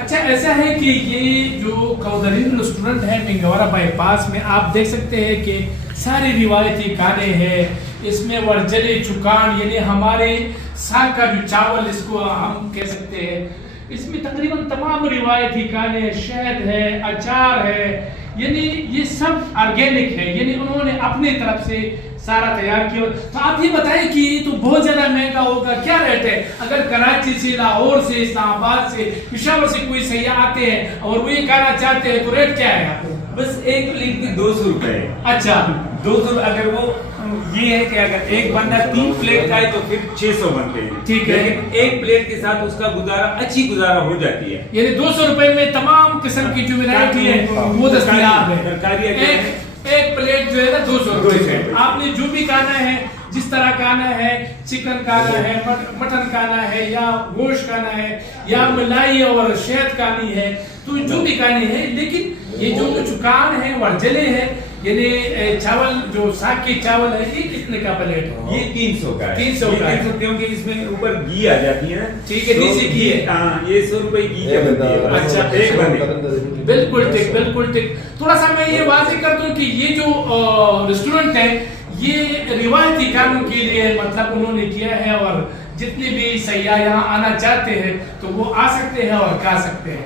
اچھا ایسا ہے کہ یہ جو کودرین ریسٹورنٹ ہے منگورا بائی پاس میں، آپ دیکھ سکتے ہیں کہ ساری روایتی کھانے ہیں اس میں، ورجلے چکان یعنی ہمارے ساگ کا جو چاول اس کو ہم کہہ سکتے ہیں، اس میں تقریباً تمام روایتی کھانے، شہد ہے، اچار ہے، یعنی یہ سب آرگینک ہے، یعنی انہوں نے اپنے طرف سے سارا تیار کیا. تو آپ یہ بتائیں کہ یہ تو بہت زیادہ مہنگا ہوگا، کیا ریٹ ہے؟ اگر کراچی سے، لاہور سے، اسلام آباد سے، پشاور سے کوئی سیاح آتے ہیں اور وہ یہ کھانا چاہتے ہیں تو ریٹ کیا ہے آپ کو؟ بس ایک پلیٹ کی 200 روپے ہے. اچھا 200. اگر وہ یہ ہے کہ اگر ایک بندہ 3 پلیٹ کھائے تو پھر 600 بنتے ہیں. ٹھیک ہے، لیکن ایک پلیٹ کے ساتھ اس کا گزارا، اچھی گزارا ہو جاتی ہے. یعنی 200 روپے میں تمام قسم کی جو ورائٹی ہے وہ دستیاب ہے. ایک پلیٹ جو ہے نا 200 روپے ہے. آپ نے جو بھی کھانا ہے، جس طرح کھانا ہے، چکن کھانا ہے، مٹن کھانا ہے، یا گوشت کھانا ہے، یا ملائی اور شہد کھانی ہے، تو جو بھی کھانی ہے. لیکن یہ جو چکان ہے، ورجلے ہے، یعنی چاول جو ساگ کے چاول ہے، یہ کتنے کا پلیٹ ہے؟ یہ 300 کا ہے. 300 کا ہے کیونکہ اس میں اوپر گھی آ جاتی ہے. ٹھیک ہے، دیسی گھی ہے. ہاں، یہ 100 روپے گھی ہے. اچھا، ایک بندے. بالکل ٹھیک، بالکل ٹھیک. تھوڑا سا میں یہ واضح کر دوں کہ یہ جو ریسٹورنٹ ہے یہ روایتی کاموں کے لیے مطلب انہوں نے کیا ہے، اور جتنے بھی سیاح یہاں آنا چاہتے ہیں تو وہ آ سکتے ہیں اور کھا سکتے ہیں.